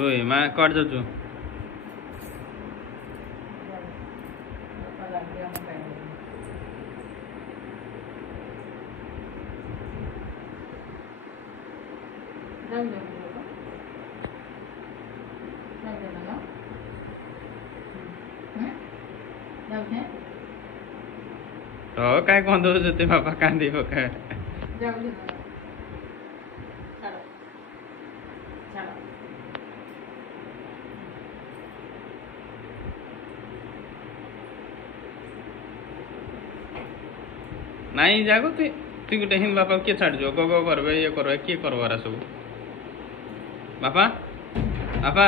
ओए माँ कट जाऊँ तो काय कौन दो जते बापा कांदी पका नहीं जागो तु गोटे हिम बापा किए छाड़ जो गो गो करबे ये करबे किए करबारा सब बापा बापा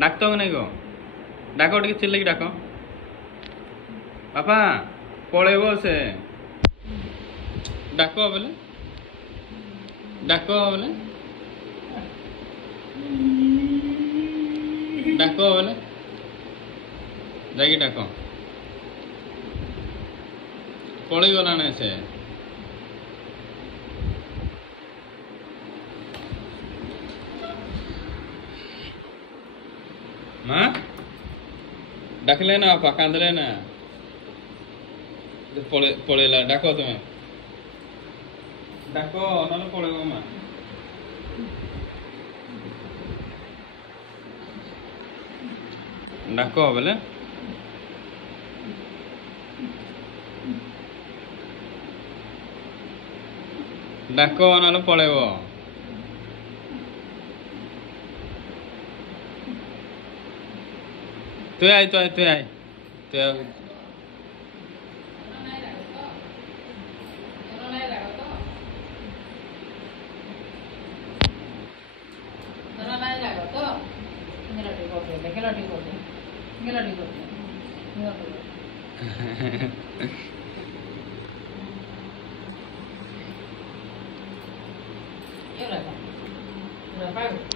डाक तो नहीं गो डाक टे चिल्ल डाक बापा पलैब से डाक बोले डाक बोले डाक बोले जाकि डाक पलि गला से माँ डाकले ना बापा कांदले ना पलैला डाक तुम्हें डाक ना पलैब माँ डाक बोले डाक ना पलैब तु आई तु आई तु आई तु Iya lah, berapa?